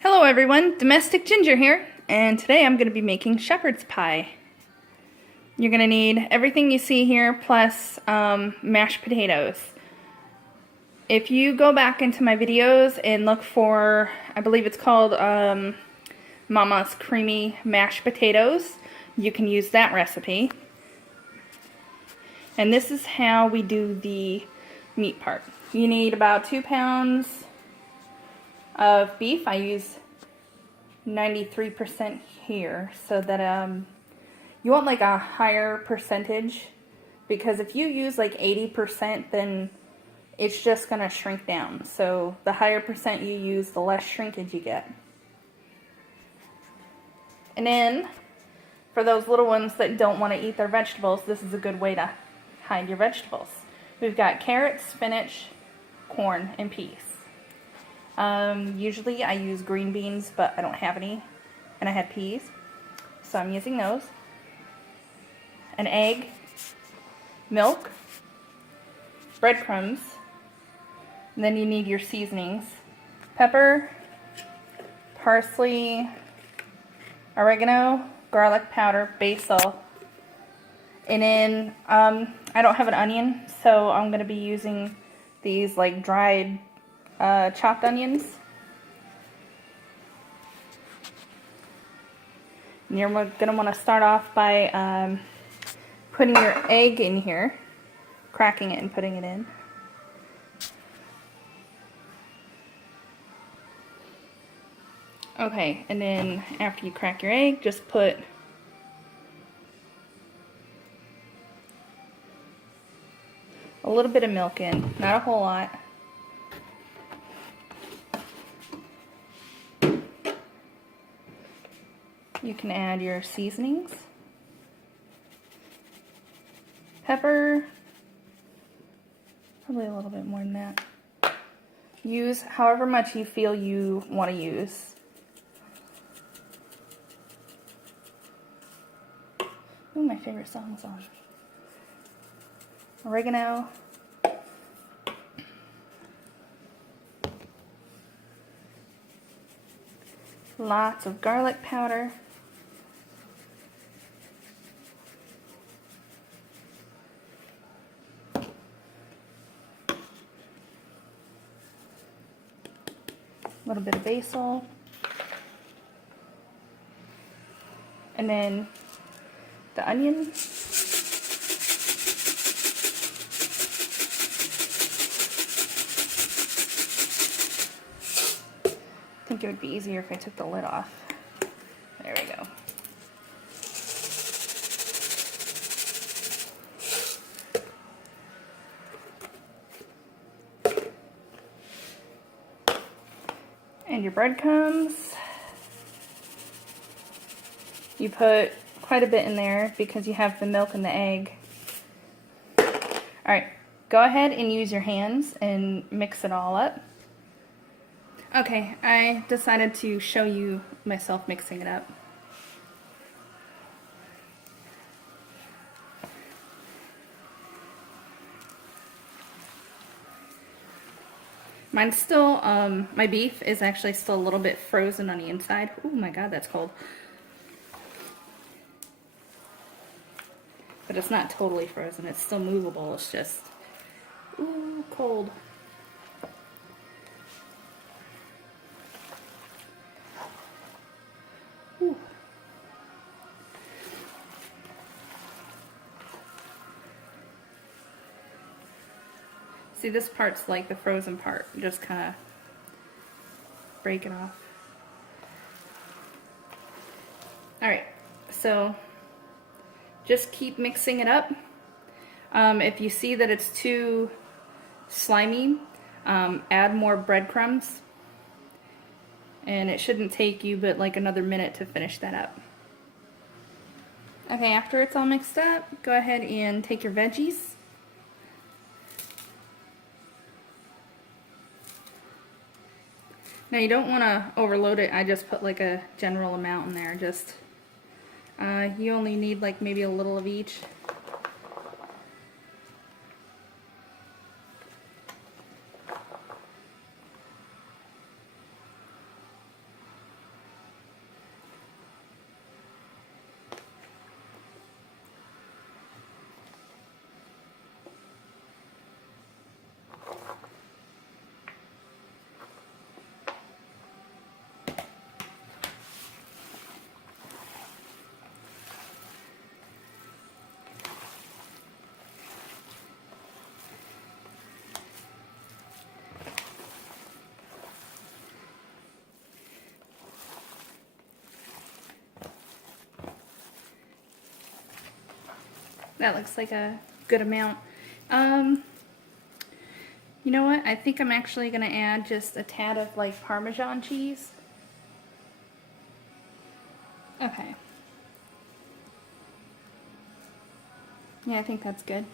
Hello everyone, Domestic Ginger here, and today I'm going to be making shepherd's pie. You're going to need everything you see here plus mashed potatoes. If you go back into my videos and look for, I believe it's called Mama's Creamy Mashed Potatoes, you can use that recipe. And this is how we do the meat part. You need about 2 pounds of beef. I use 93% here, so that you want like a higher percentage, because if you use like 80%, then it's just gonna shrink down. So the higher percent you use, the less shrinkage you get. And then for those little ones that don't want to eat their vegetables, this is a good way to hide your vegetables. We've got carrots, spinach, corn, and peas. Usually I use green beans, but I don't have any, and I had peas, so I'm using those. An egg, milk, breadcrumbs, and then you need your seasonings: pepper, parsley, oregano, garlic powder, basil, and then I don't have an onion, so I'm going to be using these like dried chopped onions. And you're going to want to start off by putting your egg in here, cracking it and putting it in. Okay, and then after you crack your egg, just put a little bit of milk in, not a whole lot. You can add your seasonings, pepper, probably a little bit more than that. Use however much you feel you want to use. Ooh, my favorite song's on. Oregano. Lots of garlic powder. A little bit of basil, and then the onion, I think it would be easier if I took the lid off. There we go. And your breadcrumbs. You put quite a bit in there because you have the milk and the egg. Alright, go ahead and use your hands and mix it all up. Okay, I decided to show you myself mixing it up. Mine's still, my beef is actually still a little bit frozen on the inside. Oh my god, that's cold. But it's not totally frozen, it's still movable, it's just, ooh, cold. Ooh. See, this part's like the frozen part. You just kind of break it off. Alright, so just keep mixing it up. If you see that it's too slimy, add more breadcrumbs. And it shouldn't take you but like another minute to finish that up. Okay, after it's all mixed up, go ahead and take your veggies. Now you don't want to overload it. I just put like a general amount in there. Just you only need like maybe a little of each. That looks like a good amount. You know what? I think I'm actually going to add just a tad of like Parmesan cheese. Okay. Yeah, I think that's good.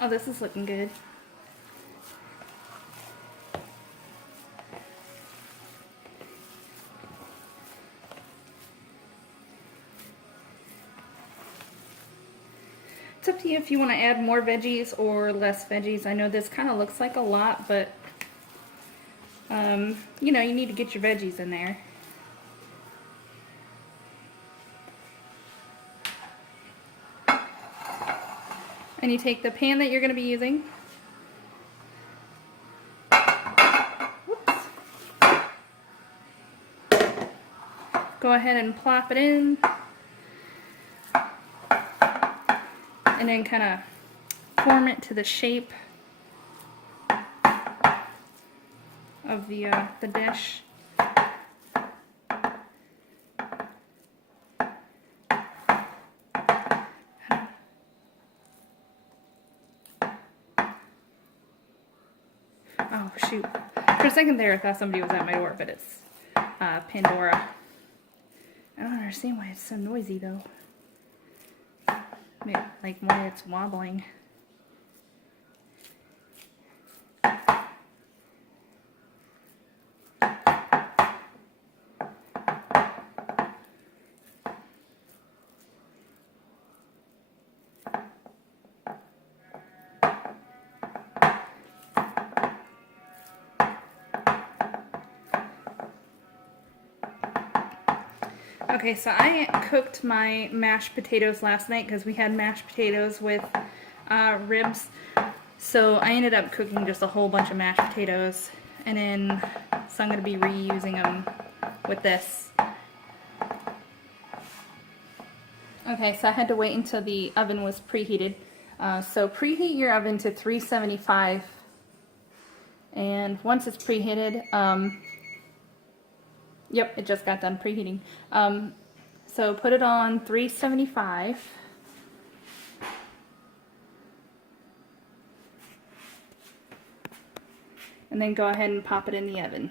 Oh, this is looking good. It's up to you if you want to add more veggies or less veggies. I know this kind of looks like a lot, but you know, you need to get your veggies in there. And you take the pan that you're going to be using. Whoops. Go ahead and plop it in. And then kind of form it to the shape of the dish. Oh shoot. For a second there I thought somebody was at my door, but it's Pandora. I don't understand why it's so noisy though. Maybe, like why it's wobbling. Okay, so I cooked my mashed potatoes last night because we had mashed potatoes with ribs. So I ended up cooking just a whole bunch of mashed potatoes, and then so I'm going to be reusing them with this. Okay, so I had to wait until the oven was preheated. So preheat your oven to 375, and once it's preheated, yep, it just got done preheating. So put it on 375. And then go ahead and pop it in the oven.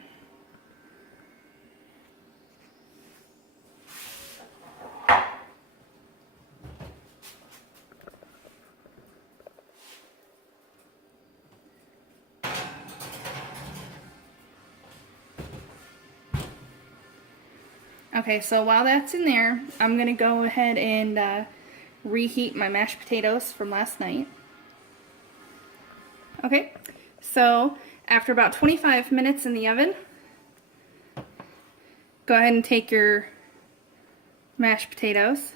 Okay, so while that's in there, I'm going to go ahead and reheat my mashed potatoes from last night. Okay, so after about 25 minutes in the oven, go ahead and take your mashed potatoes.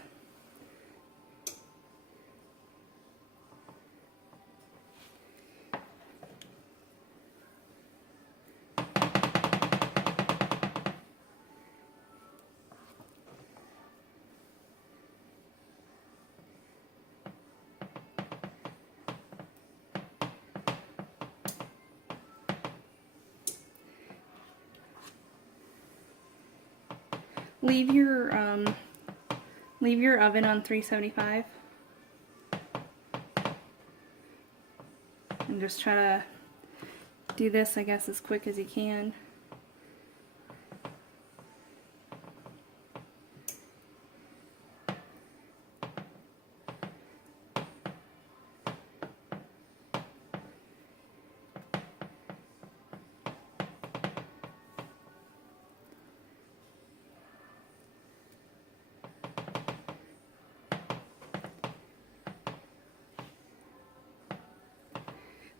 Leave your oven on 375, and just try to do this, I guess, as quick as you can.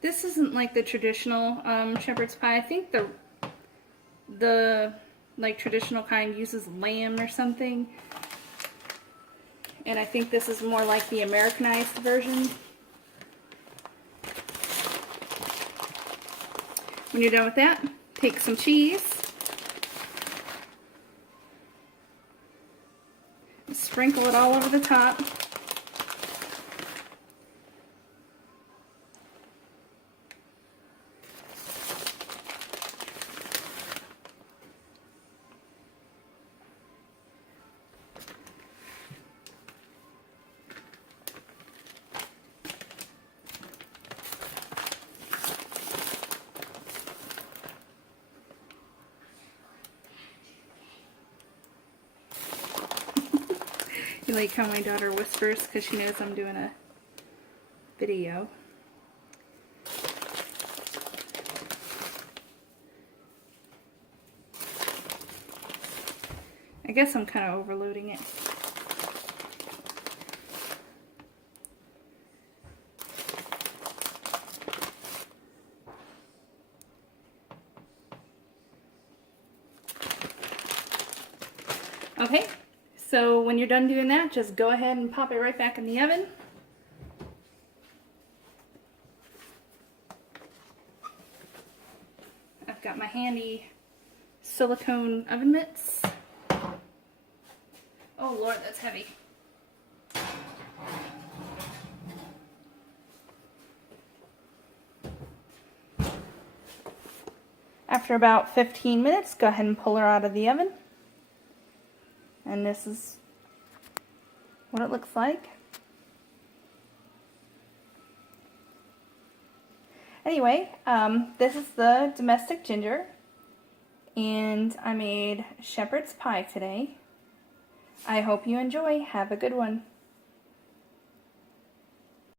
This isn't like the traditional shepherd's pie. I think the like traditional kind uses lamb or something, and I think this is more like the Americanized version. When you're done with that, take some cheese Sprinkle it all over the top. You like how my daughter whispers because she knows I'm doing a video. I guess I'm kind of overloading it. Okay, so when you're done doing that, just go ahead and pop it right back in the oven. I've got my handy silicone oven mitts. Oh Lord, that's heavy. After about 15 minutes, go ahead and pull her out of the oven. And this is what it looks like. Anyway, this is the domestic ginger, and I made shepherd's pie today. I hope you enjoy. Have a good one.